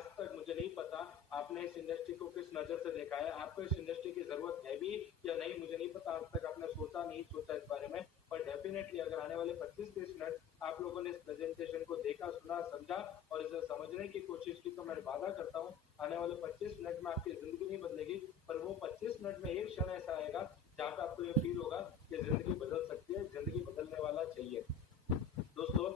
आज तक मुझे नहीं पता आपने इस इंडस्ट्री को किस नजर से देखा है, आपको इस इंडस्ट्री की जरूरत है भी या नहीं मुझे नहीं पता, आज तक आपने सोचा नहीं सोचा इस बारे में। पर डेफिनेटली अगर आने वाले 25-30 मिनट आप लोगों ने इस प्रेजेंटेशन को देखा, सुना, समझा और इसे समझने की कोशिश की, तो मैं वादा करता हूँ आने वाले 25 मिनट में आपकी जिंदगी नहीं बदलेगी, पर वो 25 मिनट में एक क्षण ऐसा आएगा जहाँ पे आपको ये फील होगा कि जिंदगी बदल सकती है, जिंदगी बदलने वाला चाहिए। दोस्तों,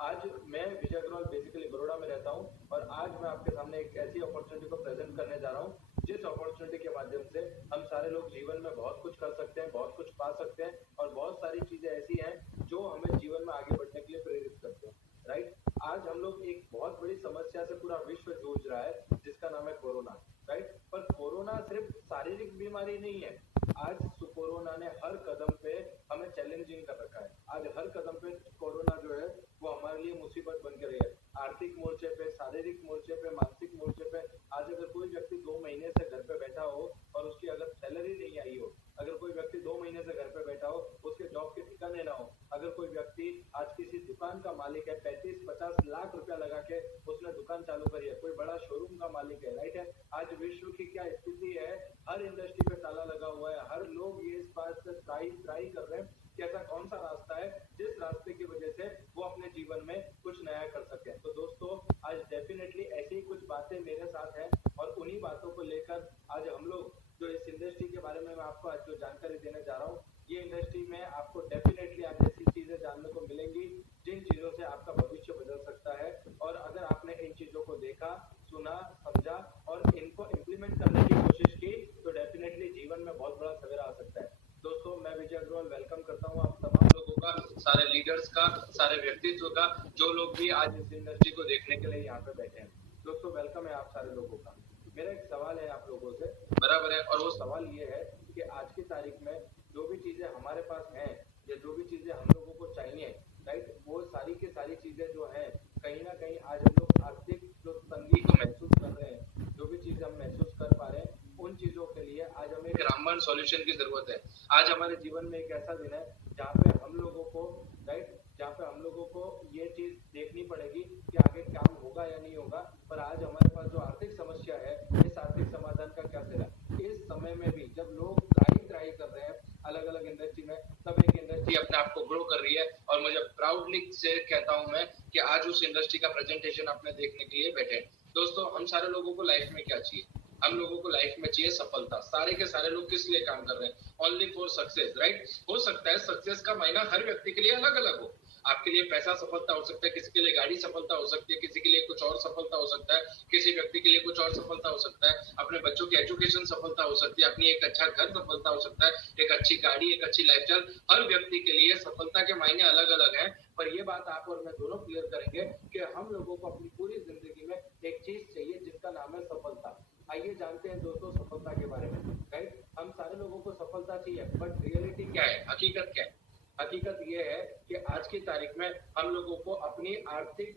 आज मैं विजय अग्रवाल बेसिकली बड़ौदा में रहता हूँ और आज मैं आपके सामने एक ऐसी अपॉर्चुनिटी को प्रेजेंट करने जा रहा हूँ जिस अपॉर्चुनिटी के माध्यम से हम सारे लोग जीवन में बहुत कुछ कर सकते हैं, बहुत कुछ पा सकते हैं और बहुत सारी चीजें ऐसी हैं जो हमें जीवन में आगे बढ़ने के लिए प्रेरित करते हैं। राइट, आज हम लोग एक बहुत बड़ी समस्या से पूरा विश्व जूझ रहा है जिसका नाम है कोरोना। राइट, पर कोरोना सिर्फ शारीरिक बीमारी नहीं है, आज कोरोना ने हर कदम पे हमें चैलेंजिंग कर रखा है। आज हर कदम पे कोरोना जो है वो हमारे लिए मुसीबत बन के रही है, आर्थिक मोर्चे पे, शारीरिक मोर्चे पे, मानसिक मोर्चे पे। आज अगर कोई व्यक्ति 2 महीने से घर पे बैठा हो और उसकी अगर सैलरी नहीं आई हो, अगर कोई व्यक्ति 2 महीने से घर पे बैठा हो, उसके जॉब के ठिकाने ना हो, अगर कोई व्यक्ति आज किसी दुकान का मालिक है, 35-50 लाख रुपया लगा के उसने दुकान चालू करी है, कोई बड़ा शोरूम का मालिक है, राइट है, आज विश्व की क्या स्थिति है, हर इंडस्ट्री पे ताला लगा हुआ है, हर लोग ये इस बात से ट्राई कर रहे हैं कि ऐसा कौन सा रास्ता है जिस रास्ते की वजह से वो अपने जीवन में कुछ नया कर सके। तो दोस्तों, आज डेफिनेटली ऐसी ही कुछ बातें मेरे साथ हैं और उन्हीं बातों को लेकर आज हम लोग जो इस इंडस्ट्री के बारे में मैं आपको आज जो जानकारी देने जा रहा हूँ, ये इंडस्ट्री में आपको डेफिनेटली आज ऐसी चीजें जानने को मिलेंगी जिन चीजों से आपका भविष्य बदल सकता है। और अगर आपने इन चीजों को देखा, सुना, समझा और इनको इम्प्लीमेंट करने की कोशिश की तो डेफिनेटली जीवन में बहुत बड़ा सवेरा आ सकता है। दोस्तों, मैं विजय अग्रवाल वेलकम करता हूँ आप तमाम लोगों का, सारे लीडर्स का, सारे व्यक्तित्व का, जो लोग भी आज इस इंडस्ट्री को देखने के लिए यहाँ पे बैठे हैं। दोस्तों, वेलकम है आप सारे लोगों का। मेरा एक सवाल है आप लोगों से, बराबर है, और वो सवाल ये है कि आज की तारीख में जो भी चीजें हमारे पास हैं या जो भी चीजें हम लोगों को चाहिए, राइट, वो सारी की सारी चीजें जो हैं कहीं ना कहीं आज हम लोग आर्थिक जो तंगी को महसूस कर रहे हैं, जो भी चीजें हम महसूस कर पा रहे हैं, उन चीजों के लिए आज हमें एक रामबाण सॉल्यूशन की जरूरत है। आज हमारे जीवन में एक ऐसा दिन है जहाँ पे हम लोगों को, राइट, जहाँ पे हम लोगों को ये चीज देखनी पड़ेगी कि आगे काम होगा या नहीं होगा। पर आज हमारे पास जो आर्थिक समस्या है, इस आर्थिक समाधान का क्या सिरा, इस समय में भी जब लोग ट्राई कर रहे हैं अलग अलग इंडस्ट्री में, तब एक इंडस्ट्री अपने आप को ग्रो कर रही है और मुझे प्राउडली से कहता हूं मैं कि आज उस इंडस्ट्री का प्रेजेंटेशन आपने देखने के लिए बैठे। दोस्तों, हम सारे लोगों को लाइफ में क्या चाहिए? हम लोगों को लाइफ में चाहिए सफलता। सारे के सारे लोग किस लिए काम कर रहे हैं? Only for success, right. हो सकता है सक्सेस का मायना हर व्यक्ति के लिए अलग अलग हो। आपके लिए पैसा सफलता हो सकता है, किसी के लिए गाड़ी सफलता हो सकती है, किसी के लिए कुछ और सफलता हो सकता है, किसी व्यक्ति के लिए कुछ और सफलता हो सकता है, अपने बच्चों की एजुकेशन सफलता हो सकती है, अपनी एक अच्छा घर सफलता हो सकता है, एक अच्छी गाड़ी, एक अच्छी लाइफस्टाइल। हर व्यक्ति के लिए सफलता के मायने अलग अलग है। पर ये बात आप और मैं दोनों क्लियर करेंगे कि हम लोगों को अपनी पूरी जिंदगी में एक चीज चाहिए जिसका नाम है सफलता। आइए जानते हैं दोस्तों सफलता के बारे में। राइट, हम सारे लोगों को सफलता चाहिए, बट रियलिटी क्या है, हकीकत क्या है? हकीकत ये है कि आज की तारीख में हम लोगों को अपनी आर्थिक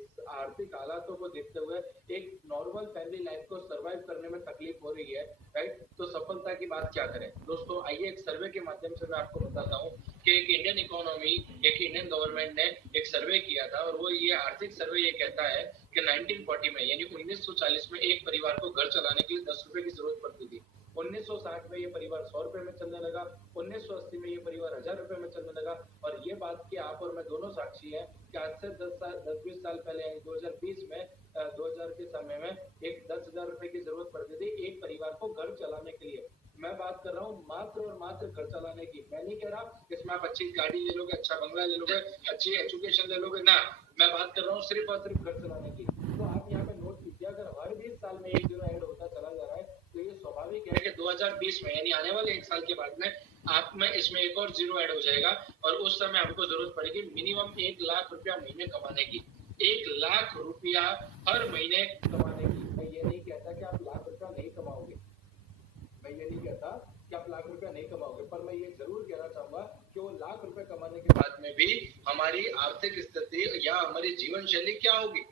हालातों को देखते हुए एक नॉर्मल फैमिली लाइफ को सरवाइव करने में तकलीफ हो रही है। राइट, तो सफलता की बात क्या करें? दोस्तों, आइए एक सर्वे के माध्यम से मैं आपको बताता हूँ कि एक इंडियन इकोनॉमी, एक इंडियन गवर्नमेंट ने एक सर्वे किया था और वो ये आर्थिक सर्वे ये कहता है कि 1940 में यानी 1940 में एक परिवार को घर चलाने के लिए 10 रुपए की जरूरत पड़ती थी। 1960 में ये परिवार 100 रुपए में चलने लगा, 1980 में ये परिवार 1000 रुपए में चलने लगा। और ये बात की आप और मैं दोनों साक्षी हैं कि आज से 10-20 साल पहले 2020 में 2000 के समय में एक 10,000 रुपए की जरूरत पड़ती थी एक परिवार को घर चलाने के लिए। मैं बात कर रहा हूँ मात्र और मात्र घर चलाने की। मैं नहीं कह रहा इसमें आप अच्छी गाड़ी ले लोगे, अच्छा बंगला ले लोगे, अच्छी एजुकेशन ले लोगे, ना, मैं बात कर रहा हूँ सिर्फ और सिर्फ घर चलाने की। तो आप यहाँ पे नोट कीजिए, अगर हर 20 साल में एक जीरो ऐड होता चला जा रहा है तो ये स्वाभाविक है कि 2020 में यानी आने वाले एक साल के बाद में आप में इसमें एक और जीरो ऐड हो जाएगा और उस समय हमको जरूरत पड़ेगी मिनिमम 1 लाख रुपया महीने कमाने की। 1 लाख रुपया हर महीने कमाने की। मैं ये नहीं कहता कि आप लाख रुपया नहीं कमाओगे, मैं ये नहीं कहता कि आप लाख रुपया नहीं कमाओगे, पर मैं ये जरूर कहना चाहूंगा कि वो लाख रुपए कमाने के बाद में भी हमारी आर्थिक स्थिति या हमारी जीवन शैली क्या होगी।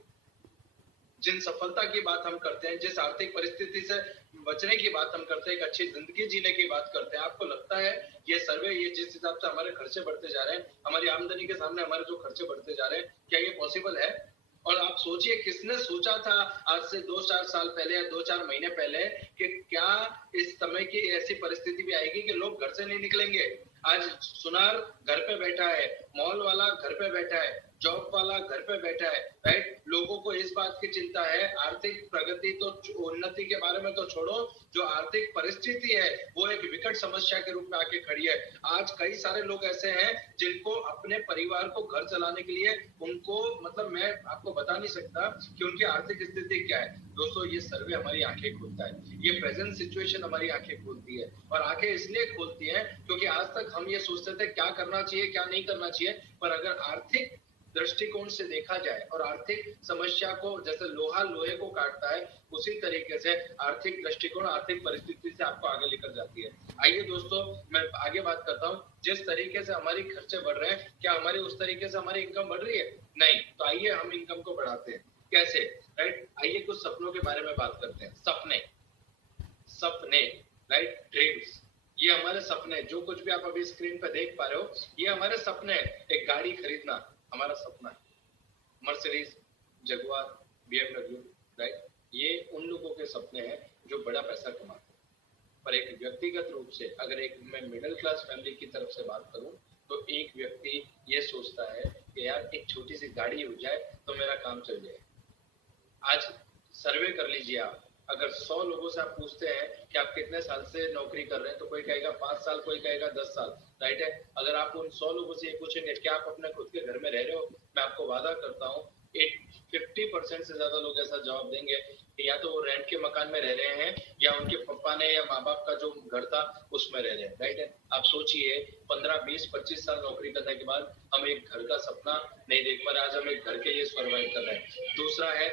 जिन सफलता की बात हम करते हैं, जिस आर्थिक परिस्थिति से बचने की बात हम करते हैं, एक अच्छी जिंदगी जीने की बात करते हैं, आपको लगता है ये सर्वे, ये जिस हिसाब से हमारे खर्चे बढ़ते जा रहे हैं, हमारी आमदनी के सामने हमारे जो खर्चे बढ़ते जा रहे हैं, क्या ये पॉसिबल है? और आप सोचिए किसने सोचा था आज से 2-4 साल पहले या 2-4 महीने पहले कि क्या इस समय की ऐसी परिस्थिति भी आएगी कि लोग घर से नहीं निकलेंगे। आज सुनार घर पे बैठा है, मॉल वाला घर पे बैठा है, जॉब वाला घर पे बैठा है, राइट। लोगों को इस बात की चिंता है, आर्थिक प्रगति तो उन्नति के बारे में तो छोड़ो, जो आर्थिक परिस्थिति है वो एक विकट समस्या के रूप में आके खड़ी है। आज कई सारे लोग ऐसे हैं जिनको अपने परिवार को घर चलाने के लिए उनको मतलब मैं आपको बता नहीं सकता कि उनकी आर्थिक स्थिति क्या है। दोस्तों ये सर्वे हमारी आंखें खोलता है, ये प्रेजेंट सिचुएशन हमारी आंखें खोलती है, और आंखें इसलिए खोलती है क्योंकि आज तक हम ये सोचते थे क्या करना चाहिए क्या नहीं करना चाहिए, पर अगर आर्थिक दृष्टिकोण से देखा जाए और आर्थिक समस्या को जैसे लोहा लोहे को काटता है उसी तरीके से आर्थिक दृष्टिकोण आर्थिक परिस्थिति से आपको आगे लेकर जाती है। आइए दोस्तों मैं आगे बात करता हूँ, जिस तरीके से हमारी खर्चे बढ़ रहे हैं क्या हमारी उस तरीके से हमारी इनकम बढ़ रही है? नहीं। तो आइए हम इनकम को बढ़ाते हैं कैसे, राइट। आइए कुछ सपनों के बारे में बात करते हैं। सपने, राइट, ड्रीम्स, ये हमारे सपने, जो कुछ भी आप अभी स्क्रीन पे देख पा रहे हो ये हमारे सपने हैं। एक गाड़ी खरीदना हमारा सपना है, मर्सिडीज, जगुआर, BMW, राइट। ये उन लोगों के सपने हैं जो बड़ा पैसा कमाते हैं। पर एक व्यक्तिगत रूप से अगर एक मैं मिडिल क्लास फैमिली की तरफ से बात करूं तो एक व्यक्ति ये सोचता है कि यार एक छोटी सी गाड़ी हो जाए तो मेरा काम चल जाए। आज सर्वे कर लीजिए आप, अगर 100 लोगों से आप पूछते हैं कि आप कितने साल से नौकरी कर रहे हैं तो कोई कहेगा 5 साल, कोई कहेगा 10 साल, राइट है। अगर आप उन 100 लोगों से ये पूछेंगे क्या आप अपने खुद के घर में रह रहे हो, मैं आपको वादा करता हूँ 50% से ज्यादा लोग ऐसा जवाब देंगे कि या तो वो रेंट के मकान में रह रहे हैं या उनके पापा ने या माँ बाप का जो घर था उसमें रह रहे हैं, राइट है। आप सोचिए 15, 20, 25 साल नौकरी करने के बाद हम एक घर का सपना नहीं देख पा रहे, आज हम एक घर के लिए सर्वाइव कर रहे हैं। दूसरा है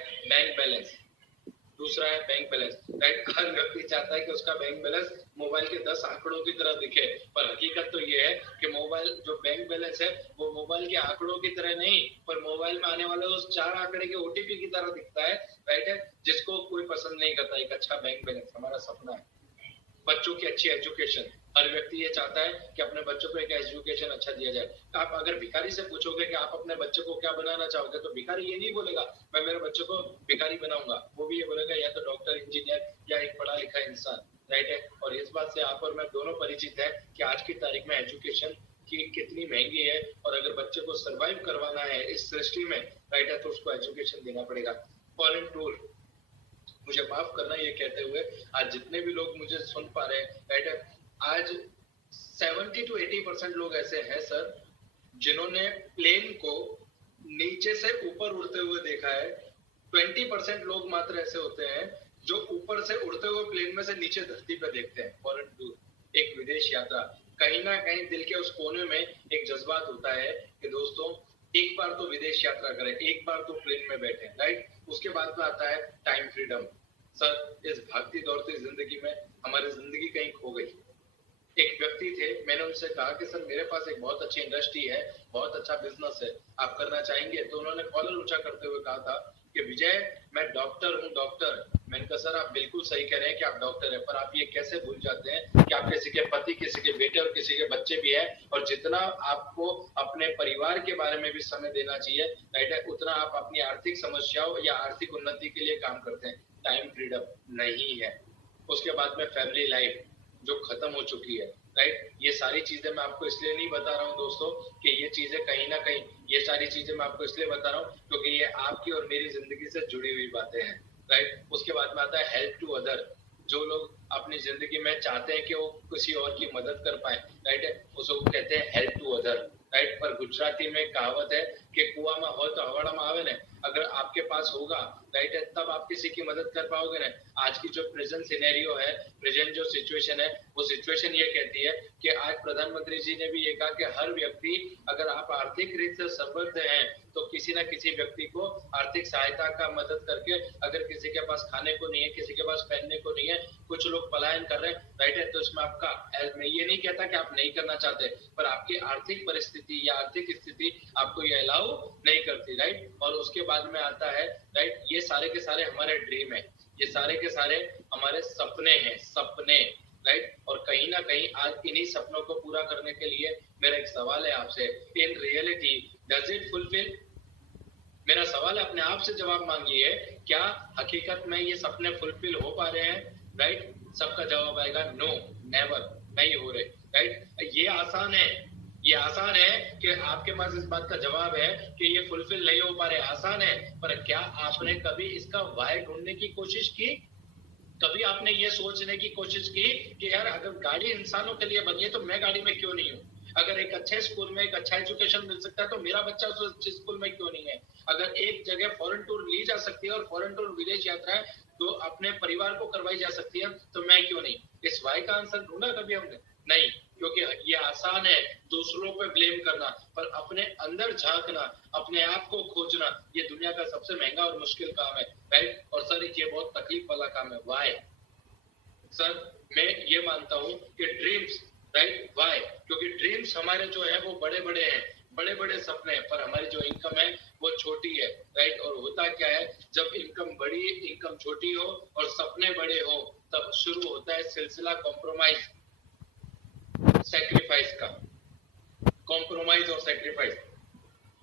बैंक बैलेंस, राइट। हर व्यक्ति चाहता है कि उसका बैंक बैलेंस मोबाइल के 10 आंकड़ों की तरह दिखे, पर हकीकत तो ये है कि मोबाइल जो बैंक बैलेंस है वो मोबाइल के आंकड़ों की तरह नहीं, पर मोबाइल में आने वाले उस 4 आंकड़े के OTP की तरह दिखता है, राइट है, जिसको कोई पसंद नहीं करता। एक अच्छा बैंक बैलेंस हमारा सपना है। बच्चों की अच्छी एजुकेशन, हर व्यक्ति ये चाहता है कि अपने बच्चों को एक एजुकेशन अच्छा दिया जाए। आप अगर भिखारी से पूछोगे कि आप अपने बच्चे को क्या बनाना चाहोगे तो भिखारी ये नहीं बोलेगा मैं मेरे बच्चे को भिखारी बनाऊंगा, वो भी ये बोलेगा या तो डॉक्टर, इंजीनियर या एक पढ़ा लिखा इंसान, राइट है। और इस बात से आप और मैं दोनों परिचित है कि आज की तारीख में एजुकेशन की कितनी महंगी है, और अगर बच्चे को सर्वाइव करवाना है इस सृष्टि में, राइट है, तो उसको एजुकेशन देना पड़ेगा। फॉरेन टूर, मुझे माफ करना ये कहते हुए आज जितने भी लोग मुझे सुन पा रहे हैं, राइट है, आज 70 to 80% लोग ऐसे हैं सर जिन्होंने प्लेन को नीचे से ऊपर उड़ते हुए देखा है। 20% लोग मात्र ऐसे होते हैं जो ऊपर से उड़ते हुए प्लेन में से नीचे धरती पे देखते हैं। फॉरेन टूर, एक विदेश यात्रा, कहीं ना कहीं दिल के उस कोने में एक जज्बात होता है कि दोस्तों एक बार तो विदेश यात्रा करें, एक बार तो प्लेन में बैठे, राइट। उसके बाद में आता है टाइम फ्रीडम। सर इस भागती दौड़ती जिंदगी में हमारी जिंदगी कहीं खो गई। एक व्यक्ति थे, मैंने उनसे कहा कि सर मेरे पास एक बहुत अच्छी इंडस्ट्री है, बहुत अच्छा बिजनेस है, आप करना चाहेंगे? तो उन्होंने कॉलर ऊंचा करते हुए कहा था कि विजय मैं डॉक्टर हूँ, डॉक्टर। मैंने कहा सर आप बिल्कुल सही कह रहे हैं कि आप डॉक्टर हैं, पर आप ये कैसे भूल जाते हैं कि आप किसी के पति, किसी के बेटे और किसी के बच्चे भी हैं, और जितना आपको अपने परिवार के बारे में भी समय देना चाहिए, राइट है, उतना आप अपनी आर्थिक समस्याओं या आर्थिक उन्नति के लिए काम करते हैं। टाइम फ्रीडम नहीं है। उसके बाद में फैमिली लाइफ जो खत्म हो चुकी है, राइट। ये सारी चीजें मैं आपको इसलिए नहीं बता रहा हूँ दोस्तों कि ये चीजें कहीं ना कहीं, ये सारी चीजें मैं आपको इसलिए बता रहा हूँ क्योंकि ये आपकी और मेरी जिंदगी से जुड़ी हुई बातें हैं, राइट। उसके बाद में आता है हेल्प टू अदर। जो लोग अपनी जिंदगी में चाहते हैं कि वो किसी और की मदद कर पाए, राइट है, उसको कहते हैं हेल्प टू अदर, राइट। पर गुजराती में कहावत है कि कुआं में हो तो हवाड़ा में आवे ने, अगर आपके पास होगा, राइट है, तब आप किसी की मदद कर पाओगे ना। आज की जो प्रेजेंट सिनेरियो है, प्रेजेंट जो सिचुएशन है, वो सिचुएशन ये कहती है कि आज प्रधानमंत्री जी ने भी ये कहा कि हर व्यक्ति, अगर आप आर्थिक रीत से समृद्ध हैं तो किसी ना किसी व्यक्ति को आर्थिक सहायता का मदद करके, अगर किसी के पास खाने को नहीं है, किसी के पास पहनने को नहीं है, कुछ लोग पलायन कर रहे हैं, राइट है, तो इसमें आपका, मैं ये नहीं कहता कि आप नहीं करना चाहते, पर आपकी आर्थिक परिस्थिति या आर्थिक स्थिति आपको ये अलाउ नहीं करती, राइट। और उसके बाद में आता है, राइट, ये सारे के सारे हमारे ड्रीम है, ये सारे के सारे हमारे सपने हैं, सपने, राइट। और कहीं ना कहीं आज इन्हीं सपनों को पूरा करने के लिए मेरा एक सवाल है आपसे, in reality does it fulfil? मेरा सवाल है, अपने आप से जवाब मांगिए, क्या हकीकत में ये सपने फुलफिल हो पा रहे हैं? राइट? सबका जवाब आएगा नो, नेवर, नहीं हो रहे। राइट? ये आसान है, ये आसान है कि आपके पास इस बात का जवाब है कि ये फुलफिल नहीं हो पा रहे, आसान है। पर क्या आपने कभी इसका वाई ढूंढने की कोशिश की? कभी आपने ये सोचने की कोशिश की कि यार अगर गाड़ी इंसानों के लिए बनी है तो मैं गाड़ी में क्यों नहीं हूँ? अगर एक अच्छे स्कूल में एक अच्छा एजुकेशन मिल सकता है तो मेरा बच्चा उस अच्छे स्कूल में क्यों नहीं है? अगर एक जगह फॉरेन टूर ली जा सकती है और फॉरेन टूर विदेश यात्रा तो अपने परिवार को करवाई जा सकती है तो मैं क्यों नहीं? इस वाई का आंसर ढूंढा कभी हमने? नहीं, क्योंकि ये आसान है दूसरों पे ब्लेम करना, पर अपने अंदर झांकना, अपने आप को खोजना, ये दुनिया का सबसे महंगा और मुश्किल काम है। राइट? और सर ये बहुत तकलीफ वाला काम है। वाई? सर मैं ये मानता हूं कि ड्रीम्स, राइट, वाई? क्योंकि ड्रीम्स हमारे जो है वो बड़े बड़े हैं, बड़े बड़े सपने हैं, पर हमारी जो इनकम है वो छोटी है। राइट? और होता क्या है, जब इनकम बड़ी, इनकम छोटी हो और सपने बड़े हो, तब शुरू होता है सिलसिला कॉम्प्रोमाइज सैक्रिफाइस का। कॉम्प्रोमाइज और सैक्रिफाइस,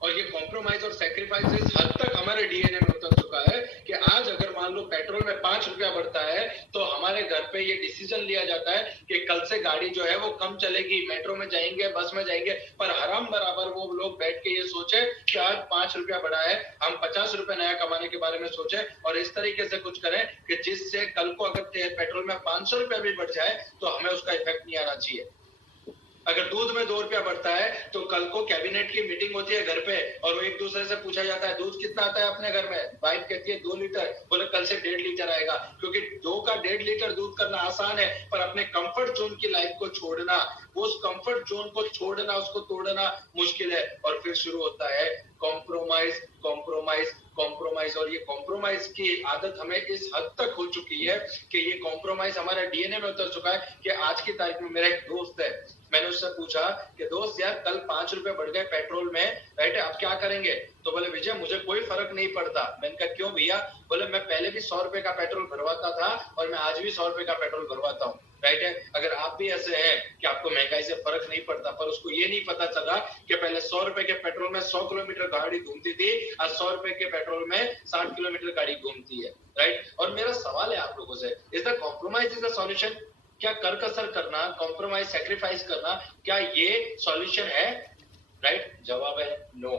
और ये कॉम्प्रोमाइज और सैक्रिफाइस इस हद तक हमारे डीएनए में उतर चुका है कि आज अगर मान लो पेट्रोल में 5 रुपया बढ़ता है तो हमारे घर पे ये डिसीजन लिया जाता है कि कल से गाड़ी जो है वो कम चलेगी, मेट्रो में जाएंगे, बस में जाएंगे। पर हराम बराबर वो लोग बैठ के ये सोचे कि आज 5 रुपया बढ़ा है, हम 50 रुपया नया कमाने के बारे में सोचे और इस तरीके से कुछ करें कि जिससे कल को अगर पेट्रोल में 500 रुपया भी बढ़ जाए तो हमें उसका इफेक्ट नहीं आना चाहिए। अगर दूध में 2 रुपया बढ़ता है तो कल को कैबिनेट की मीटिंग होती है घर पे और वो एक दूसरे से पूछा जाता है दूध कितना आता है अपने घर में? वाइफ कहती है 2 लीटर, बोले कल से 1.5 लीटर आएगा। क्योंकि 2 का 1.5 लीटर दूध करना आसान है, पर अपने कंफर्ट जोन की लाइफ को छोड़ना, उस कंफर्ट जोन को छोड़ना, उसको तोड़ना मुश्किल है। और फिर शुरू होता है कॉम्प्रोमाइज, कॉम्प्रोमाइज, कॉम्प्रोमाइज। और ये कॉम्प्रोमाइज की आदत हमें इस हद तक हो चुकी है कि ये कॉम्प्रोमाइज हमारे डीएनए में उतर चुका है कि आज की तारीख में मेरा एक दोस्त है, मैंने उससे पूछा कि दोस्त यार कल 5 रुपए बढ़ गए पेट्रोल में, राइट, आप क्या करेंगे? तो बोले विजय मुझे कोई फर्क नहीं पड़ता। मैंने कहा क्यों भैया? बोले मैं पहले भी 100 रुपए का पेट्रोल भरवाता था और मैं आज भी 100 रुपए का पेट्रोल भरवाता हूँ। राइट है? अगर आप भी ऐसे हैं कि आपको महंगाई से फर्क नहीं पड़ता, पर उसको ये नहीं पता चला कि पहले 100 रुपए के पेट्रोल में 100 किलोमीटर गाड़ी घूमती थी, आज 100 रुपए के पेट्रोल में 60 किलोमीटर गाड़ी घूमती है। राइट? और मेरा सवाल है आप लोगों से, is the compromise is the solution? क्या कर कसर करना, कॉम्प्रोमाइज, सैक्रिफाइस करना, क्या ये सॉल्यूशन है? राइट? जवाब है no,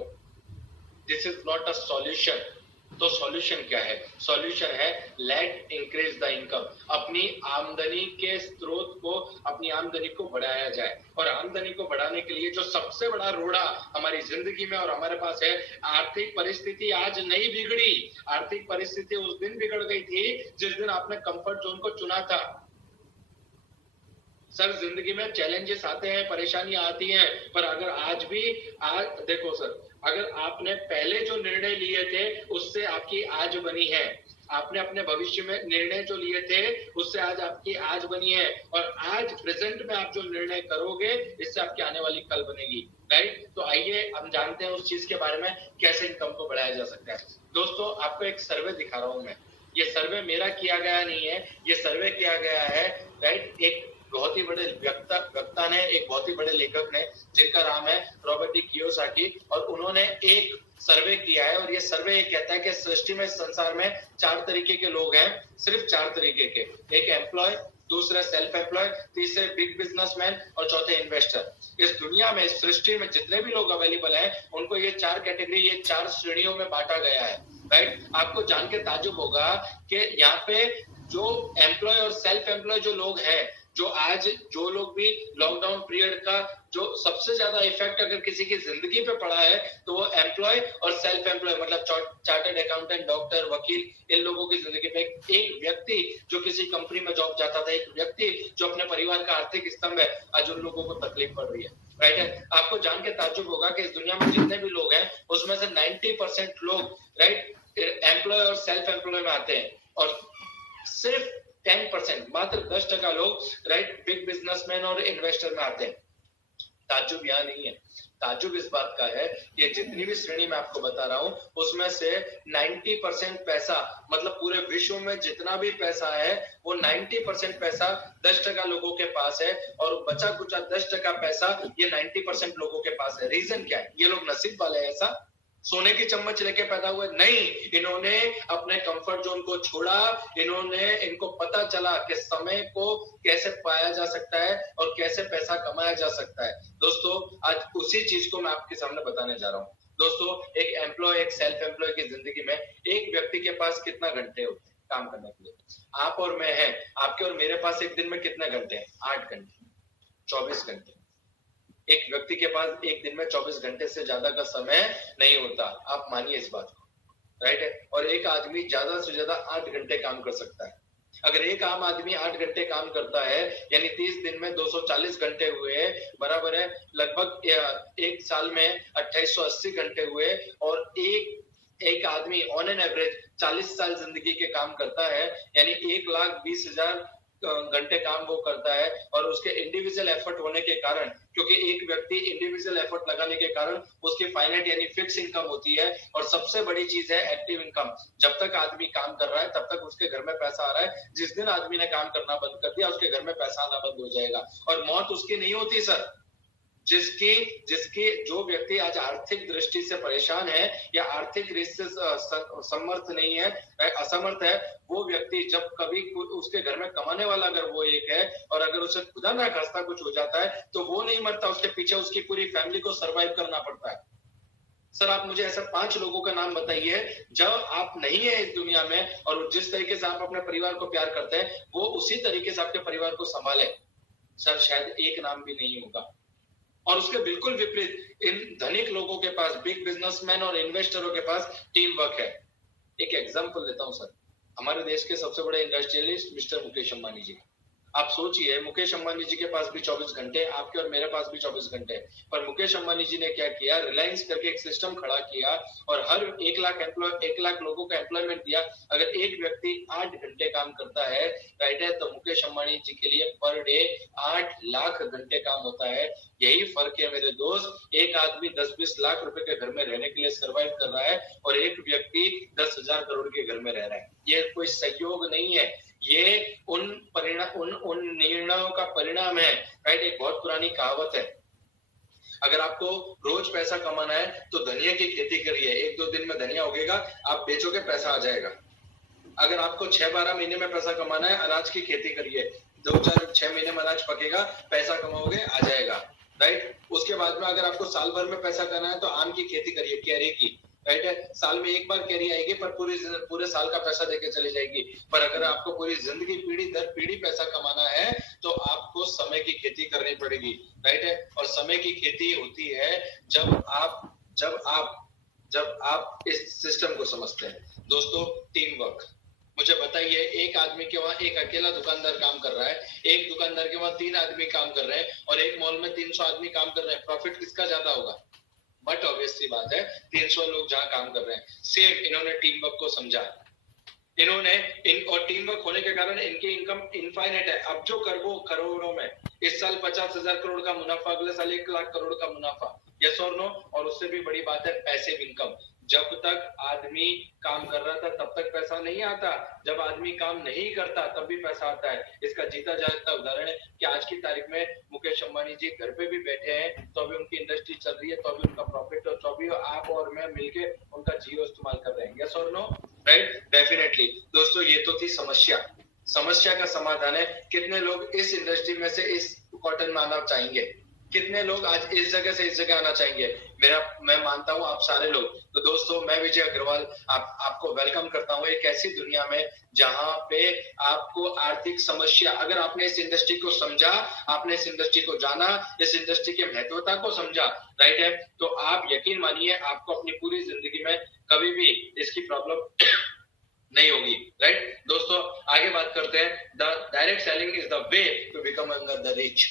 this is not a solution. तो सॉल्यूशन क्या है? सॉल्यूशन है लेट इंक्रीज द इनकम। अपनी आमदनी के स्रोत को, अपनी आमदनी को बढ़ाया जाए। और आमदनी को बढ़ाने के लिए जो सबसे बड़ा रोड़ा हमारी जिंदगी में और हमारे पास है, आर्थिक परिस्थिति आज नहीं बिगड़ी, आर्थिक परिस्थिति उस दिन बिगड़ गई थी जिस दिन आपने कंफर्ट जोन को चुना था। सर जिंदगी में चैलेंजेस आते हैं, परेशानियां आती हैं, पर अगर आज भी, आज देखो सर, अगर आपने पहले जो निर्णय लिए थे उससे आपकी आज बनी है, आपने अपने भविष्य में निर्णय जो लिए थे उससे आज आपकी आज बनी है, और आज प्रेजेंट में आप जो निर्णय करोगे इससे आपकी आने वाली कल बनेगी। राइट? तो आइए हम जानते हैं उस चीज के बारे में कैसे इनकम को बढ़ाया जा सकता है। दोस्तों आपको एक सर्वे दिखा रहा हूं मैं, ये सर्वे मेरा किया गया नहीं है, ये सर्वे किया गया है, राइट, एक बहुत ही बड़े वक्ता ने, एक बहुत ही बड़े लेखक ने, जिनका नाम है रॉबर्ट डी कियोसाकी, और उन्होंने एक सर्वे किया है। और ये सर्वे ये कहता है कि सृष्टि में, संसार में 4 तरीके के लोग हैं, सिर्फ 4 तरीके के। एक एम्प्लॉय, दूसरा सेल्फ एम्प्लॉय, तीसरे बिग बिजनेसमैन और चौथे इन्वेस्टर। इस दुनिया में, इस सृष्टि में जितने भी लोग अवेलेबल हैं उनको ये 4 कैटेगरी, ये 4 श्रेणियों में बांटा गया है। राइट? आपको जान के ताज्जुब होगा कि यहाँ पे जो एम्प्लॉय और सेल्फ एम्प्लॉय जो लोग हैं, जो आज जो लोग भी लॉकडाउन पीरियड का जो सबसे ज्यादा इफेक्ट अगर किसी की जिंदगी पे पड़ा है तो वो एम्प्लॉय और सेल्फ एम्प्लॉय, मतलब चार्टर्ड अकाउंटेंट, डॉक्टर, वकील, इन लोगों की जिंदगी पे एक व्यक्ति जो किसी कंपनी में जॉब जाता था, एक व्यक्ति जो अपने परिवार का आर्थिक स्तंभ है, आज उन लोगों को तकलीफ पड़ रही है। राइट है? आपको जान के ताज्जुब होगा कि इस दुनिया में जितने भी लोग हैं उसमें से 90% लोग, राइट, एम्प्लॉय और सेल्फ एम्प्लॉय में आते हैं, और सिर्फ 10%, मात्र 10% लोग, राइट, बिग बिजनेसमैन और इन्वेस्टर में आते हैं। ताज्जुब यहाँ नहीं है, ताज्जुब इस बात का है कि जितनी भी श्रेणी मैं आपको बता रहा हूं उसमें से 90% पैसा, मतलब पूरे विश्व में जितना भी पैसा है वो 90% पैसा 10% लोगों के पास है, और बचा कुचा 10% पैसा ये 90% लोगों के पास है। रीजन क्या है? ये लोग नसीब वाले हैं ऐसा? सोने की चम्मच लेके पैदा हुए नहीं, इन्होंने अपने कंफर्ट जोन को छोड़ा, इनको पता चला कि समय को कैसे पाया जा सकता है और कैसे पैसा कमाया जा सकता है। दोस्तों आज उसी चीज को मैं आपके सामने बताने जा रहा हूँ। दोस्तों एक सेल्फ एम्प्लॉय की जिंदगी में एक व्यक्ति के पास कितना घंटे होते हैं काम करने के लिए? आप और मैं हैं, आपके और मेरे पास एक दिन में कितने घंटे हैं? 8 घंटे, 24 घंटे। एक व्यक्ति के पास एक दिन में 24 घंटे से ज्यादा का समय नहीं होता, आप मानिए इस बात को, राइट है। और एक आदमी ज्यादा से ज्यादा 8 घंटे काम कर सकता है। अगर एक आम आदमी 8 घंटे काम करता है यानी 30 दिन में 240 घंटे हुए, बराबर है लगभग एक साल में 2880 घंटे हुए। और एक आदमी ऑन एन एवरेज 40 साल जिंदगी के काम करता है यानी 1,20,000 घंटे काम वो करता है। और उसके इंडिविजुअल एफर्ट होने के कारण, क्योंकि एक व्यक्ति इंडिविजुअल एफर्ट लगाने के कारण उसकी फाइनाइट यानी फिक्स इनकम होती है। और सबसे बड़ी चीज है एक्टिव इनकम। जब तक आदमी काम कर रहा है तब तक उसके घर में पैसा आ रहा है। जिस दिन आदमी ने काम करना बंद कर दिया उसके घर में पैसा आना बंद हो जाएगा। और मौत उसकी नहीं होती सर, जिसकी जो व्यक्ति आज आर्थिक दृष्टि से परेशान है या आर्थिक दृष्टि से समर्थ नहीं है, असमर्थ है, वो व्यक्ति जब कभी उसके घर में कमाने वाला अगर वो एक है और अगर उसे खुदा ना खास्ता कुछ हो जाता है तो वो नहीं मरता, उसके पीछे उसकी पूरी फैमिली को सरवाइव करना पड़ता है। सर आप मुझे ऐसा 5 लोगों का नाम बताइए जब आप नहीं है इस दुनिया में और जिस तरीके से आप अपने परिवार को प्यार करते हैं वो उसी तरीके से आपके परिवार को संभाले। सर शायद एक नाम भी नहीं होगा। और उसके बिल्कुल विपरीत इन धनिक लोगों के पास, बिग बिजनेसमैन और इन्वेस्टरों के पास टीम वर्क है। एक एग्जांपल लेता हूं सर, हमारे देश के सबसे बड़े इंडस्ट्रियलिस्ट मिस्टर मुकेश अंबानी जी। आप सोचिए मुकेश अंबानी जी के पास भी 24 घंटे, आपके और मेरे पास भी 24 घंटे। पर मुकेश अंबानी जी ने क्या किया, रिलायंस करके एक सिस्टम खड़ा किया और हर 1 लाख लोगों का एम्प्लॉयमेंट दिया। अगर एक व्यक्ति 8 घंटे काम करता है, राइट है, तो मुकेश अंबानी जी के लिए पर डे 8 लाख घंटे काम होता है। यही फर्क है मेरे दोस्त, एक आदमी 10-20 लाख रुपए के घर में रहने के लिए सर्वाइव कर रहा है और एक व्यक्ति 10,000 करोड़ के घर में रह रहा है। ये कोई संयोग नहीं है, ये उन निर्णयों का परिणाम है, राइट। एक बहुत पुरानी कहावत है, अगर आपको रोज पैसा कमाना है तो धनिया की खेती करिए, 1-2 दिन में धनिया उगेगा, आप बेचोगे पैसा आ जाएगा। अगर आपको 6-12 महीने में पैसा कमाना है, अनाज की खेती करिए, 2-4-6 महीने में अनाज पकेगा, पैसा कमाओगे, आ जाएगा, राइट। उसके बाद में अगर आपको साल भर में पैसा करना है तो आम की खेती करिए, कैरी की, राइट है। साल में एक बार कैरी आएगी पर पूरे साल का पैसा देके चली जाएगी। पर अगर आपको पूरी जिंदगी पीढ़ी दर पीढ़ी पैसा कमाना है तो आपको समय की खेती करनी पड़ेगी, राइट है। और समय की खेती होती है जब आप इस सिस्टम को समझते हैं। दोस्तों टीम वर्क, मुझे बताइए एक आदमी के वहां एक अकेला दुकानदार काम कर रहा है, एक दुकानदार के वहां 3 आदमी काम कर रहे हैं और एक मॉल में 300 आदमी काम कर रहे हैं, प्रॉफिट किसका ज्यादा होगा? बट ऑब्वियस सी बात है 300 लोग जहां काम कर रहे हैं, सेम इन्होंने टीम वर्क को समझा, और टीम वर्क होने के कारण इनकी इनकम इनफाइनाइट है। अब जो कर वो करोड़ों में, इस साल 50,000 करोड़ का मुनाफा, अगले साल 1 लाख करोड़ का मुनाफा, यस और नो। और उससे भी बड़ी बात है पैसिव इनकम। जब तक आदमी काम कर रहा था तब तक पैसा नहीं आता, जब आदमी काम नहीं करता तब भी पैसा आता है। इसका जीता जागता उदाहरण है कि आज की तारीख में मुकेश अंबानी जी घर पे भी बैठे हैं तो अभी उनकी इंडस्ट्री चल रही है, तो अभी उनका प्रॉफिट और तो भी आप और मैं मिलके उनका जियो इस्तेमाल कर रहे हैं, यस और नो, राइट। डेफिनेटली दोस्तों ये तो थी समस्या का समाधान है। कितने लोग इस इंडस्ट्री में से इस कॉटन में आना चाहेंगे? कितने लोग आज इस जगह से इस जगह आना चाहेंगे? मैं मानता हूं आप सारे लोग। तो दोस्तों मैं विजय अग्रवाल आपको वेलकम करता हूं एक ऐसी दुनिया में जहां पे आपको आर्थिक समस्या, अगर आपने इस इंडस्ट्री को समझा, आपने इस इंडस्ट्री को जाना, इस इंडस्ट्री की महत्वता को समझा, राइट है, तो आप यकीन मानिए आपको अपनी पूरी जिंदगी में कभी भी इसकी प्रॉब्लम नहीं होगी, राइट। दोस्तों आगे बात करते हैं। The direct selling is the way to become the rich.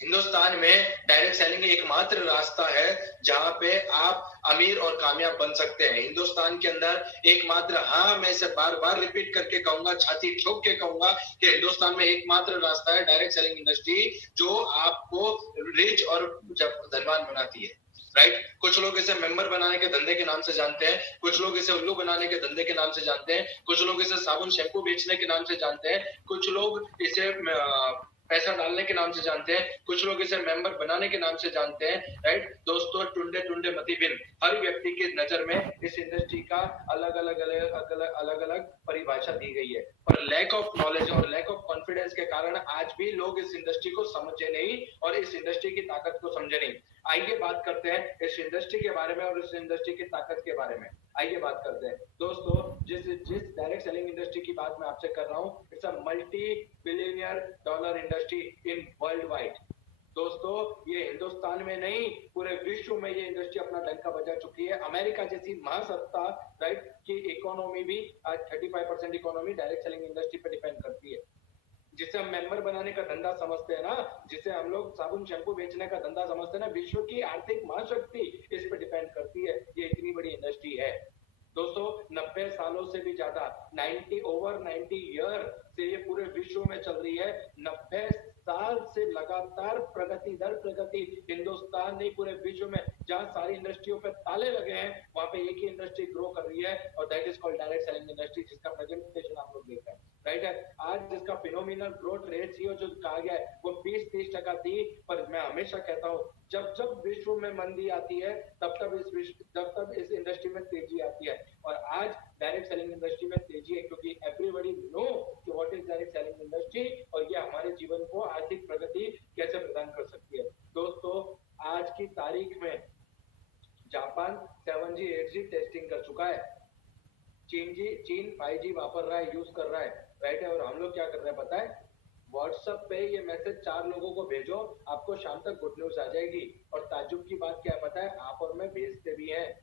Hindustan में डायरेक्ट सेलिंग एकमात्र रास्ता है जहां पे आप अमीर और कामयाब बन सकते हैं। हिंदुस्तान के अंदर एकमात्र, हाँ मैं इसे बार बार रिपीट करके कहूंगा, छाती ठोक के कहूंगा कि हिंदुस्तान में एकमात्र रास्ता है डायरेक्ट सेलिंग इंडस्ट्री जो आपको रिच और धनवान बनाती है, राइट। कुछ लोग इसे मेंबर बनाने के धंधे के नाम से जानते हैं, कुछ लोग इसे उल्लू बनाने के धंधे के नाम से जानते हैं, कुछ लोग इसे साबुन शैम्पू बेचने के नाम से जानते हैं, कुछ लोग इसे पैसा डालने के नाम से जानते हैं, कुछ लोग इसे मेंबर बनाने के नाम से जानते हैं, राइट दोस्तों। टुंडे टुंडे मती बिन, हर व्यक्ति की नजर में इस इंडस्ट्री का अलग अलग परिभाषा दी गई है, पर लैक ऑफ नॉलेज और लैक ऑफ कॉन्फिडेंस के कारण आज भी लोग इस इंडस्ट्री को समझे नहीं और इस इंडस्ट्री की ताकत को समझे नहीं। आइए बात करते हैं इस इंडस्ट्री के बारे में और इस इंडस्ट्री की ताकत के बारे में। आइए बात करते हैं दोस्तों, जिस डायरेक्ट सेलिंग इंडस्ट्री की बात मैं आपसे कर रहा हूं, it's a multi billionaire dollar industry in world wide. दोस्तों ये हिंदुस्तान में नहीं, पूरे विश्व में ये इंडस्ट्री अपना डंका बजा चुकी है। अमेरिका जैसी महासत्ता, राइट, की इकोनॉमी भी आज 35% इकोनॉमी डायरेक्ट सेलिंग इंडस्ट्री पे डिपेंड करती है। जिसे हम मेंबर बनाने का धंधा समझते हैं ना, जिसे हम लोग साबुन शैम्पू बेचने का धंधा समझते हैं ना, विश्व की आर्थिक महाशक्ति इस पे डिपेंड करती है। ये इतनी बड़ी इंडस्ट्री है दोस्तों। 90 सालों से भी ज्यादा, 90 ईयर से ये पूरे विश्व में चल रही है। 90 साल से लगातार प्रगति दर प्रगति हिंदुस्तान नहीं पूरे विश्व में, जहां सारी इंडस्ट्रियों पे ताले लगे हैं, वहां पे एक ही इंडस्ट्री ग्रो कर रही है और that is called direct selling industry, जिसका प्रेजेंटेशन आप लोग देख रहे हैं, राइट है। आज जिसका फिनोमिनल ग्रोथ रेट थी और जो कहा गया है वो 20-30% थी, पर मैं हमेशा कहता हूं जब जब विश्व में मंदी आती है तब तब इस इंडस्ट्री में तेजी आती है। और आज डायरेक्ट सेलिंग इंडस्ट्री में तेजी है क्योंकि एवरीबॉडी नो कि what is direct selling industry और ये हमारे जीवन को आर्थिक प्रगति कैसे प्रदान कर सकती है। दोस्तों आज की तारीख में जापान 7G 8G टेस्टिंग कर चुका है, चीन 5G वापर रहा है, यूज कर रहा है, राइट है। और हम लोग क्या कर रहे हैं पता है, व्हाट्सएप पे ये मैसेज 4 लोगों को भेजो, आपको शाम तक गुड न्यूज आ जाएगी। और ताज्जुब की बात क्या है पता है, आप और मैं भेजते भी हैं,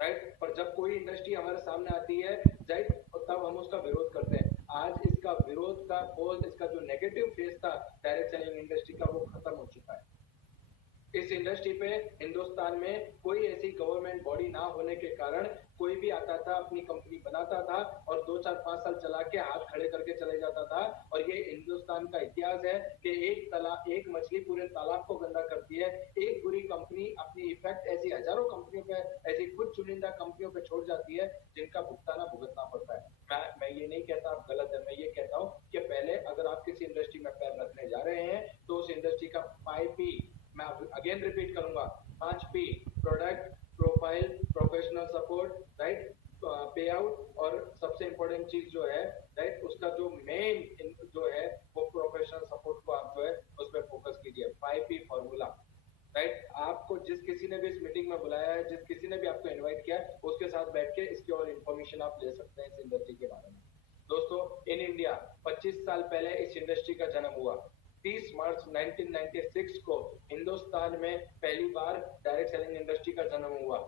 राइट। पर जब कोई इंडस्ट्री हमारे सामने आती है, राइट, तब हम उसका विरोध करते हैं। आज इसका विरोध का बोल, इसका जो नेगेटिव फेस था डायरेक्ट सेलिंग इंडस्ट्री का, वो खत्म हो चुका है। इस इंडस्ट्री पे हिंदुस्तान में कोई ऐसी गवर्नमेंट बॉडी ना होने के कारण कोई भी आता था, अपनी कंपनी बनाता था और 2-4-5 साल चला के हाथ खड़े करके चले जाता था। और ये हिंदुस्तान का इतिहास है कि एक मछली पूरे तालाब को गंदा करती है। एक बुरी कंपनी अपनी इफेक्ट ऐसी हजारों कंपनियों पे, ऐसी कुछ चुनिंदा कंपनियों पे छोड़ जाती है जिनका भुगतना पड़ता है। मैं ये नहीं कहता आप गलत है, मैं ये कहता हूँ कि पहले अगर आप किसी इंडस्ट्री में पैर रखने जा रहे हैं तो उस इंडस्ट्री का 5P, मैं अगेन रिपीट करूंगा, 5P, product, profile, professional support, right, पे आउट, और सबसे इंपॉर्टेंट चीज जो है, राइट, उसका जो मेन जो है वो प्रोफेशनल सपोर्ट को आप जो है उस पर फोकस कीजिए। 5P formula, right. आपको जिस किसी ने भी इस मीटिंग में बुलाया है, जिस किसी ने भी आपको इनवाइट किया है, उसके साथ बैठ के इसकी और इन्फॉर्मेशन आप ले सकते हैं इस इंडस्ट्री के बारे में। दोस्तों इन इंडिया 25 साल पहले इस इंडस्ट्री का जन्म हुआ। 30 मार्च 1996 को हिंदुस्तान में पहली बार डायरेक्ट सेलिंग इंडस्ट्री का जन्म हुआ।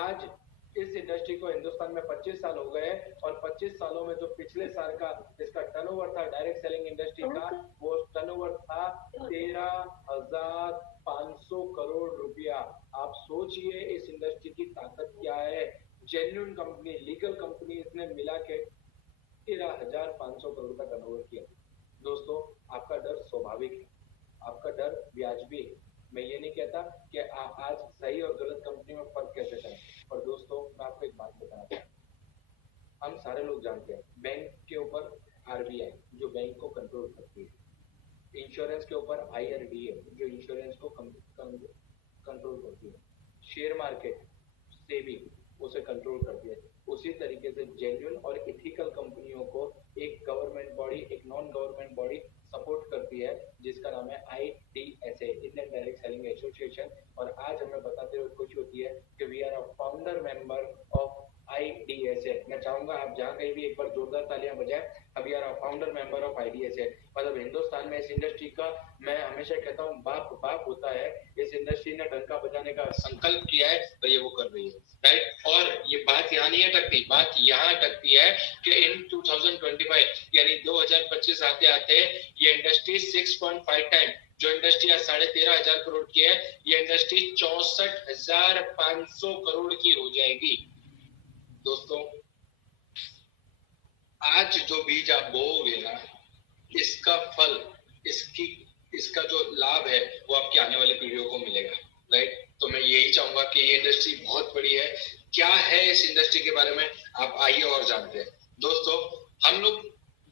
आज इस इंडस्ट्री को हिंदुस्तान में 25 साल हो गए और 25 सालों में जो पिछले साल का इसका टर्नओवर था डायरेक्ट सेलिंग इंडस्ट्री का, वो टर्नओवर था 13,500 करोड़ रुपया। आप सोचिए इस इंडस्ट्री की ताकत क्या है। जेन्युइन कंपनी, लीगल कंपनी, इसने मिला के 13,500 करोड़ का टर्नओवर किया। दोस्तों आपका डर स्वाभाविक है, आपका डर वाजिबी है। मैं ये नहीं कहता कि आज सही और गलत कंपनी में फर्क कैसे करें, पर दोस्तों मैं आपको एक बात बताना चाहता हूँ। हम सारे लोग जानते हैं बैंक के ऊपर RBI जो बैंक को कंट्रोल करती है, इंश्योरेंस के ऊपर IRDA जो इंश्योरेंस को कंट्रोल करती है, शेयर मार्केट SEBI उसे कंट्रोल करती है। उसी तरीके से जेन्युइन और इथिकल कंपनियों को एक गवर्नमेंट बॉडी, एक नॉन गवर्नमेंट बॉडी सपोर्ट करती है जिसका नाम है IDSA, Indian Direct Selling Association. और आज हमें बताते हुए खुशी होती है कि we are a founder member of IDSA। मैं चाहूंगा आप जहां कहीं भी एक बार जोरदार तालियां बजाएं। We are a founder member of IDSA। मतलब हिंदुस्तान में इस इंडस्ट्री का, मैं हमेशा कहता हूँ, बाप होता है। इस इंडस्ट्री ने डंका बजाने का संकल्प किया है तो ये वो कर रही है, राइट। और ये बात यहाँ नहीं अटकती, बात यहाँ अटकती है कि इन 2025 यानी 2025 आते आते ये इंडस्ट्री 6.5 टाइम, जो इंडस्ट्री आज 13,500 करोड़ की है, ये इंडस्ट्री 64,500 करोड़ की हो जाएगी। दोस्तों आज जो बीज आप बोओगे ना, इसका फल, इसका जो लाभ है वो आपकी आने वाली पीढ़ियों को मिलेगा, राइट। तो मैं यही चाहूंगा कि ये इंडस्ट्री बहुत बड़ी है। क्या है इस इंडस्ट्री के बारे में आप आइए और जानते हैं। दोस्तों हम लोग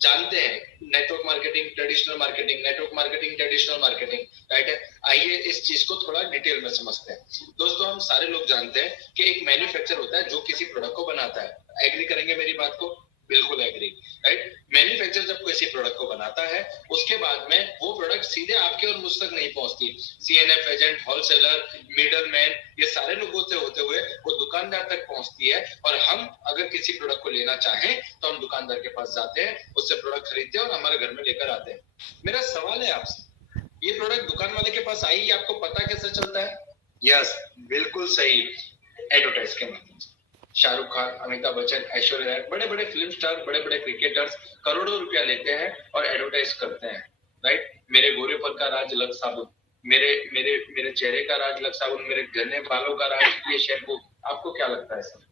जानते हैं network marketing, traditional marketing, network marketing, traditional marketing, right है। आइए इस चीज को थोड़ा डिटेल में समझते हैं। दोस्तों हम सारे लोग जानते हैं कि एक मैन्युफैक्चर होता है जो किसी प्रोडक्ट को बनाता है। एग्री करेंगे मेरी बात को? बिल्कुल एग्री, राइट। मैन्युफैक्चर जब किसी प्रोडक्ट को बनाता है उसके बाद में वो प्रोडक्ट सीधे आपके और मुझ तक नहीं पहुंचती। सीएनएफ एजेंट, होलसेलर, मिडलमैन, ये सारे लोगों से होते हुए वो दुकानदार तक पहुंचती है। और हम अगर किसी प्रोडक्ट को लेना चाहें तो हम दुकानदार के पास जाते हैं, उससे प्रोडक्ट खरीदते हैं और हमारे घर में लेकर आते हैं। मेरा सवाल है आपसे, ये प्रोडक्ट दुकान वाले के पास आई, आपको पता कैसे चलता है? यस, बिल्कुल सही, एडवर्टाइज के माध्यम से। शाहरुख खान, अमिताभ बच्चन, ऐश्वर्या राय, बड़े बड़े फिल्म स्टार, बड़े बड़े क्रिकेटर्स करोड़ों रुपया लेते हैं और एडवर्टाइज करते हैं, राइट। मेरे गोरेपन का राज लक्स साबुन, मेरे मेरे मेरे चेहरे का राज लक्स साबुन, मेरे घने बालों का राज ये शैम्पू। आपको क्या लगता है सर,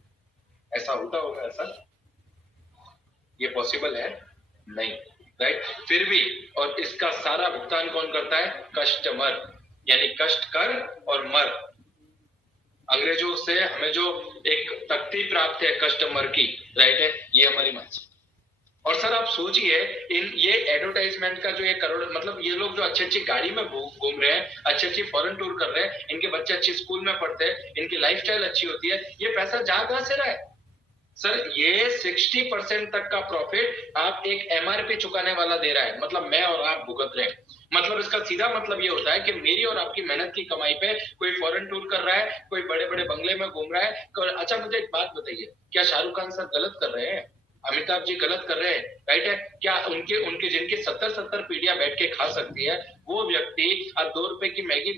ऐसा होता होगा? ऐसा ये पॉसिबल है? नहीं, राइट। फिर भी, और इसका सारा भुगतान कौन करता है? कस्टमर, यानी कष्ट कर और मर। अंग्रेजों से हमें जो एक तख्ती प्राप्त है कस्टमर की, राइट है, ये हमारी मानसिकता। और सर आप सोचिए, इन ये एडवर्टाइजमेंट का जो ये करोड़, मतलब ये लोग जो अच्छी अच्छी गाड़ी में घूम रहे हैं, अच्छी अच्छी फॉरेन टूर कर रहे हैं, इनके बच्चे अच्छी स्कूल में पढ़ते हैं, इनकी लाइफस्टाइल अच्छी होती है, ये पैसा जा कहां से रहा है? सर ये 60% तक का प्रॉफिट आप एक एमआरपी चुकाने वाला दे रहा है, मतलब मैं और आप भुगत रहे हैं। मतलब इसका सीधा मतलब ये होता है कि मेरी और आपकी मेहनत की कमाई पे कोई फॉरेन टूर कर रहा है, कोई बड़े बड़े बंगले में घूम रहा है। अच्छा मुझे एक बात बताइए, क्या शाहरुख खान सर गलत कर रहे हैं? अमिताभ जी गलत कर रहे हैं, राइट है? क्या उनके उनके जिनकी 70-70 पीढ़ियां बैठ के खा सकती है, वो व्यक्ति अब 2 रुपए की मैगी,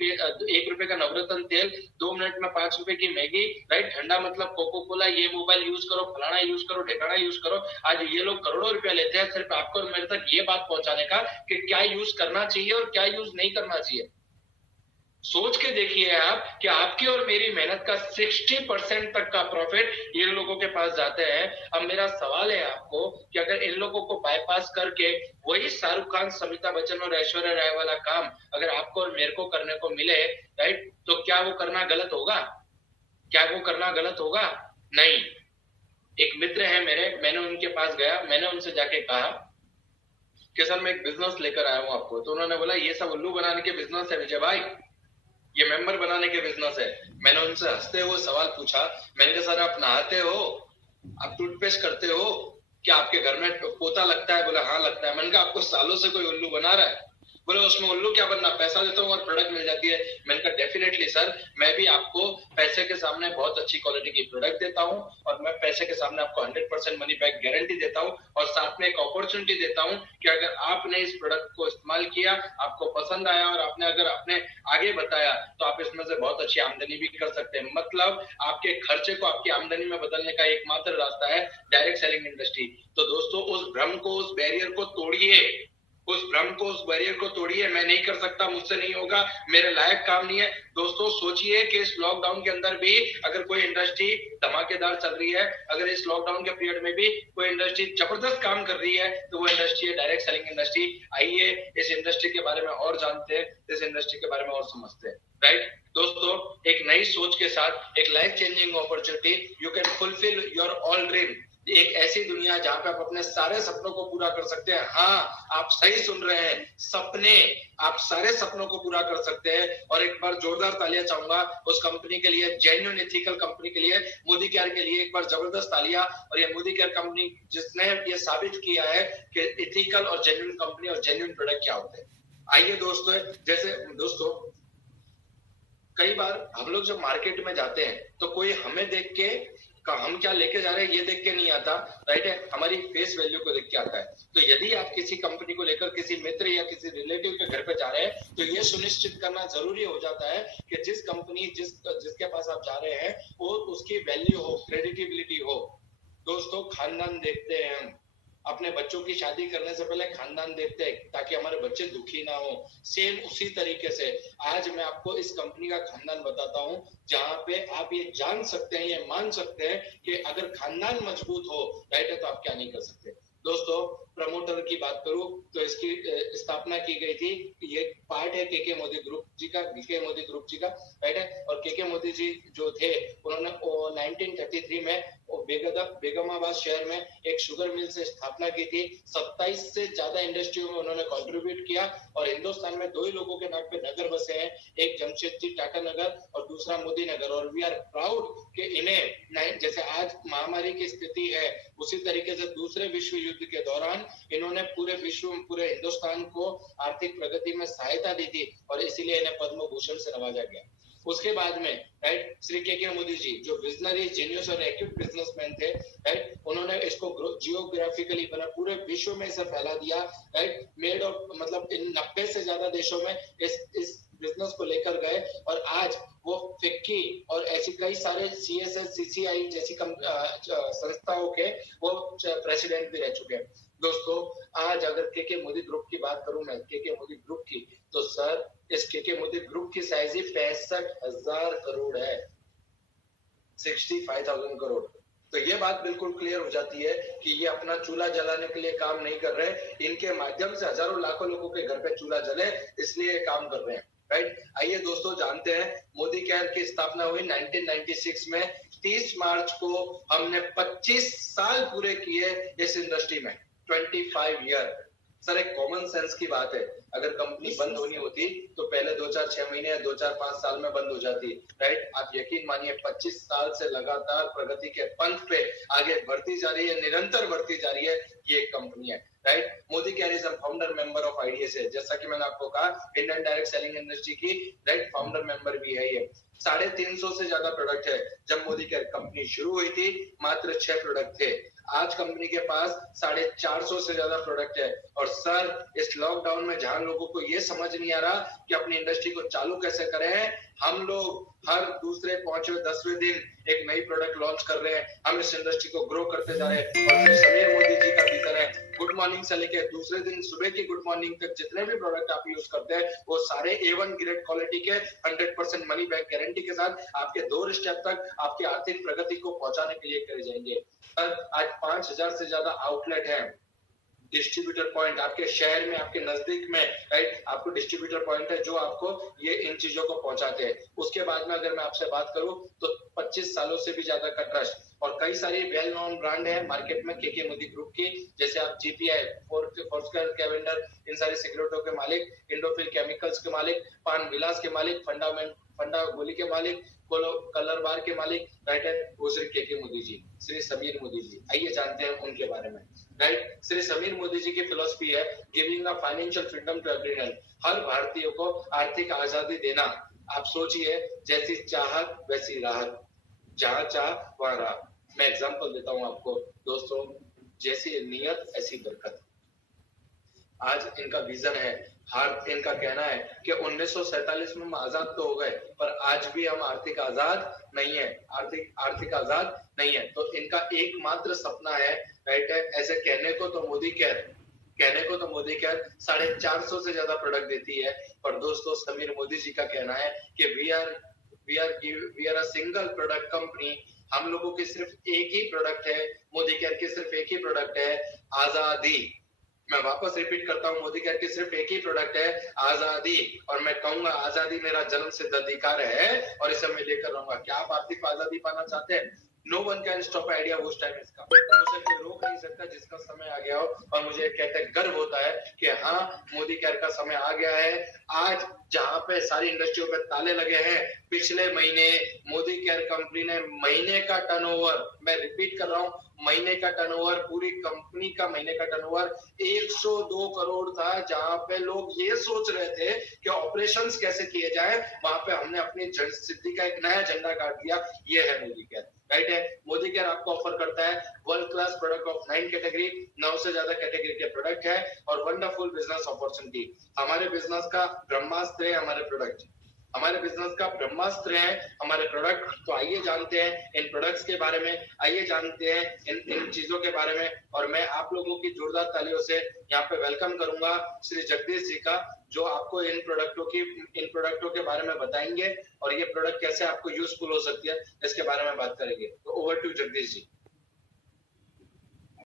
1 रुपए का नवरत्न तेल, 2 मिनट में 5 रुपए की मैगी, राइट, ठंडा मतलब कोको कोला, ये मोबाइल यूज करो, फलाना यूज करो, ढेकाना यूज करो। आज ये लोग करोड़ों रुपया लेते हैं सिर्फ आपको और मेरे तक ये बात पहुंचाने का कि क्या यूज करना चाहिए और क्या यूज नहीं करना चाहिए। सोच के देखिए आप कि आपकी और मेरी मेहनत का 60% तक का प्रॉफिट इन लोगों के पास जाते हैं। अब मेरा सवाल है आपको कि अगर इन लोगों को बाईपास करके वही शाहरुख खान, अमिताभ बच्चन और ऐश्वर्या राय वाला काम अगर आपको और मेरे को करने को मिले, राइट, तो क्या वो करना गलत होगा? क्या वो करना गलत होगा? नहीं। एक मित्र है मेरे, मैंने उनके पास गया, मैंने उनसे जाके कहा कि सर मैं एक बिजनेस लेकर आया हूं आपको। तो उन्होंने बोला ये सब उल्लू बनाने के बिजनेस है विजय भाई, ये मेंबर बनाने के बिजनेस है। मैंने उनसे हंसते हुए सवाल पूछा, मैंने कहा सर आप नहाते हो, आप टूथपेस्ट करते हो, क्या आपके घर में पोता लगता है? बोला हाँ लगता है। मैंने कहा आपको सालों से कोई उल्लू बना रहा है? बोले उसमें उल्लू क्या बनना, पैसा देता हूँ और प्रोडक्ट मिल जाती है। मैंने कहा डेफिनेटली सर, मैं भी आपको पैसे के सामने बहुत अच्छी क्वालिटी की प्रोडक्ट देता हूँ और मैं पैसे के सामने आपको 100% मनी बैक गारंटी देता हूँ और साथ में एक अपॉर्चुनिटी देता हूँ कि अगर आपने इस प्रोडक्ट को इस्तेमाल किया, आपको पसंद आया और आपने अगर आपने आगे बताया तो आप इसमें से बहुत अच्छी आमदनी भी कर सकते हैं। मतलब आपके खर्चे को आपकी आमदनी में बदलने का एकमात्र रास्ता है डायरेक्ट सेलिंग इंडस्ट्री। तो दोस्तों उस भ्रम को, उस बैरियर को तोड़िए, उस भ्रम को, उस बैरियर को तोड़िए। मैं नहीं कर सकता, मुझसे नहीं होगा, मेरे लायक काम नहीं है। दोस्तों सोचिए कि इस लॉकडाउन के अंदर भी अगर कोई इंडस्ट्री धमाकेदार चल रही है, अगर इस लॉकडाउन के पीरियड में भी कोई इंडस्ट्री जबरदस्त काम कर रही है, तो वो इंडस्ट्री है डायरेक्ट सेलिंग इंडस्ट्री। आइए इस इंडस्ट्री के बारे में और जानते हैं, इस इंडस्ट्री के बारे में और समझते हैं, राइट। दोस्तों एक नई सोच के साथ एक life changing opportunity, you can fulfil your all dream. एक ऐसी दुनिया जहां पे आप अपने सारे सपनों को पूरा कर सकते हैं। हाँ आप सही सुन रहे हैं, सपने, आप सारे सपनों को पूरा कर सकते हैं। और एक बार जोरदार तालियां चाहूंगा उस कंपनी के लिए, जेन्युइन एथिकल कंपनी के लिए, मोदी केयर के लिए एक बार जबरदस्त तालियां। और ये मोदी केयर कंपनी जिसने ये साबित किया है कि एथिकल और जेन्युइन कंपनी और जेन्युइन प्रोडक्ट क्या होते हैं। आइए दोस्तों, जैसे दोस्तों कई बार हम लोग जब मार्केट में जाते हैं तो कोई हमें देख के हम क्या लेके जा रहे हैं ये देख के नहीं आता, राइट है, हमारी फेस वैल्यू को देख के आता है। तो यदि आप किसी कंपनी को लेकर किसी मित्र या किसी रिलेटिव के घर पे जा रहे हैं तो ये सुनिश्चित करना जरूरी हो जाता है कि जिस कंपनी जिसके पास आप जा रहे हैं वो उसकी वैल्यू हो, क्रेडिटेबिलिटी हो। दोस्तों खानदान देखते हैं, हम अपने बच्चों की शादी करने से पहले खानदान देखते हैं ताकि हमारे बच्चे दुखी ना हो। सेम उसी तरीके से आज मैं आपको इस कंपनी का खानदान बताता हूं जहां पे आप ये जान सकते हैं, ये मान सकते हैं कि अगर खानदान मजबूत हो, राइट है, तो आप क्या नहीं कर सकते। दोस्तों प्रमोटर की बात करूं तो इसकी स्थापना की गई थी, ये पार्ट है केके मोदी ग्रुप जी का, राइट है। और केके मोदी जी जो थे उन्होंने 1933 में बेगमाबाद शहर में एक शुगर मिल से स्थापना की थी। 27 से ज्यादा इंडस्ट्रियों में उन्होंने कंट्रीब्यूट किया और हिंदुस्तान में 2 ही लोगों के नाम पे नगर बसे हैं, एक जमशेदजी टाटा नगर और दूसरा मोदी नगर। और वी आर प्राउड कि इन्हें जैसे आज महामारी की स्थिति है उसी तरीके से दूसरे विश्व युद्ध के दौरान इन्होंने पूरे विश्व में पूरे हिंदुस्तान को आर्थिक प्रगति में सहायता दी थी और इसीलिए इन्हें पद्म भूषण से नवाजा गया। उसके बाद में राइट श्री के मोदी जी जो विजनरी जीनियस और एक्यूट बिजनेसमैन थे राइट, उन्होंने इसको जियोग्राफिकली बना पूरे विश्व में इसे फैला दिया राइट, मेड ऑफ मतलब इन 90 से ज्यादा देशों में इस बिजनेस को लेकर गए और आज वो फिक्की और ऐसी कई सारे CSS CCI जैसी संस्थाओं के वो प्रेसिडेंट भी रह चुके हैं। दोस्तों आज अगर के मोदी ग्रुप की बात करूं मैं के मोदी ग्रुप की, तो सर इस के मोदी ग्रुप की साइज ही 65,000 करोड़ है, 65,000 करोड़। तो ये बात बिल्कुल क्लियर हो जाती है कि ये अपना चूल्हा जलाने के लिए काम नहीं कर रहे, इनके माध्यम से हजारों लाखों लोगों के घर पे चूल्हा जले इसलिए ये काम कर रहे हैं राइट। आइए दोस्तों जानते हैं मोदी केयर की स्थापना हुई 1996 में। 30 मार्च को हमने 25 साल पूरे किए इस इंडस्ट्री में, 25 ईयर। सर एक कॉमन सेंस की बात है, अगर कंपनी बंद होनी होती तो पहले 2-4-6 महीने या 2-4-5 साल में बंद हो जाती राइट। आप यकीन मानिए 25 साल से लगातार प्रगति के पंथ पे आगे बढ़ती जा रही है, निरंतर बढ़ती जा रही है ये कंपनी है right. Modi care is founder member of IDSA, जैसा कि मैंने आपको कहा इंडियन डायरेक्ट सेलिंग इंडस्ट्री की राइट फाउंडर मेंबर भी है ये। 350 से ज्यादा प्रोडक्ट है। जब मोदी केयर कंपनी शुरू हुई थी मात्र 6 प्रोडक्ट थे, आज कंपनी के पास 450 से ज्यादा प्रोडक्ट है। और सर इस लॉकडाउन में जहां लोगों को ये समझ नहीं आ रहा कि अपनी इंडस्ट्री को चालू कैसे करें, हम लोग हर दूसरे 5वें 10वें दिन एक नई प्रोडक्ट लॉन्च कर रहे हैं, हम इस इंडस्ट्री को ग्रो करते जा रहे हैं। और फिर समीर मोदी जी का विजन है, गुड मॉर्निंग से लेकर दूसरे दिन सुबह की गुड मॉर्निंग तक जितने भी प्रोडक्ट आप यूज करते हैं वो सारे A1 ग्रेड क्वालिटी के 100% मनी बैक गारंटी के साथ आपके डोर स्टेप तक आपकी आर्थिक प्रगति को पहुंचाने के लिए करे जाएंगे। आज 5000 से ज्यादा आउटलेट हैं, डिस्ट्रीब्यूटर पॉइंट आपके शहर में आपके नजदीक में राइट, आपको डिस्ट्रीब्यूटर पॉइंट है जो आपको ये इन चीजों को पहुंचाते हैं। उसके बाद में अगर मैं आपसे बात करूं तो 25 सालों से भी ज्यादा का ट्रस्ट और कई सारी वेल नोन ब्रांड है मार्केट में के मोदी ग्रुप की, जैसे आप GPI, फोर्स्क्वायर, कैवेंडर, इन सारी सिगरेटों के मालिक, इंडोफिल केमिकल्स के मालिक, पान विलास के मालिक, फंडा गोली के मालिक, कलर बार के मालिक राइट है वो श्री के मोदी जी, श्री समीर मोदी जी। आइए जानते हैं उनके बारे में राइट। श्री समीर मोदी जी की फिलॉसफी है giving a financial freedom to everyone, हर भारतीय को आर्थिक आजादी देना। आप सोचिए जैसी चाहत वैसी राहत, जहां चाह वहां राह। मैं एग्जांपल देता हूं आपको दोस्तों, जैसी नियत ऐसी बरकत। आज इनका विजन है, हर इनका कहना है कि 1947 में हम आजाद तो हो गए पर आज भी हम आर्थिक आजाद नहीं है, आर्थिक आजाद नहीं है। तो इनका एकमात्र सपना है राइट है, ऐसे कहने को तो मोदी केयर 450 से ज्यादा प्रोडक्ट देती है, पर दोस्तों समीर मोदी जी का कहना है कि we are a single product company. हम लोगों की सिर्फ एक ही प्रोडक्ट है, मोदी केयर की सिर्फ एक ही प्रोडक्ट है, आजादी। मैं वापस रिपीट करता हूं, मोदी केयर की सिर्फ एक ही प्रोडक्ट है, आजादी। और मैं कहूंगा आजादी मेरा जन्म सिद्ध अधिकार है और इसे मैं लेकर रहूंगा। क्या आप आर्थिक आजादी पाना चाहते हैं? No one can stop idea उस टाइम इसका, उसे कोई रोक नहीं सकता जिसका समय आ गया हो। और मुझे कहते गर्व होता है कि हाँ मोदी केयर का समय आ गया है। आज जहां पे सारी इंडस्ट्रियों पे ताले लगे हैं, पिछले महीने मोदी केयर कंपनी ने महीने का टर्नओवर, मैं रिपीट कर रहा हूं, महीने का टर्नओवर, पूरी कंपनी का महीने का टर्नओवर 102 करोड़ था। जहां पे लोग ये सोच रहे थे कि ऑपरेशंस कैसे किए जाए, वहां पे हमने अपनी सिद्धि का एक नया झंडा गाड़ दिया। ये है मोदी केयर राइट है। मोदी केयर आपको ऑफर करता है world class product of 9 category, 9 से ज्यादा कैटेगरी के प्रोडक्ट है और वंडरफुल बिजनेस अपॉर्चुनिटी। हमारे बिजनेस का ब्रह्मास्त्र है हमारे प्रोडक्ट, हमारे बिजनेस का ब्रह्मास्त्र है हमारे प्रोडक्ट। तो आइए जानते हैं इन प्रोडक्ट्स के बारे में, आइए जानते हैं इन चीजों के बारे में। और मैं आप लोगों की जोरदार तालियों से यहाँ पे वेलकम करूंगा श्री जगदीश जी का, जो आपको इन प्रोडक्टों के बारे में बताएंगे और ये प्रोडक्ट कैसे आपको यूजफुल हो सकती है इसके बारे में बात करेंगे। तो ओवर टू जगदीश जी।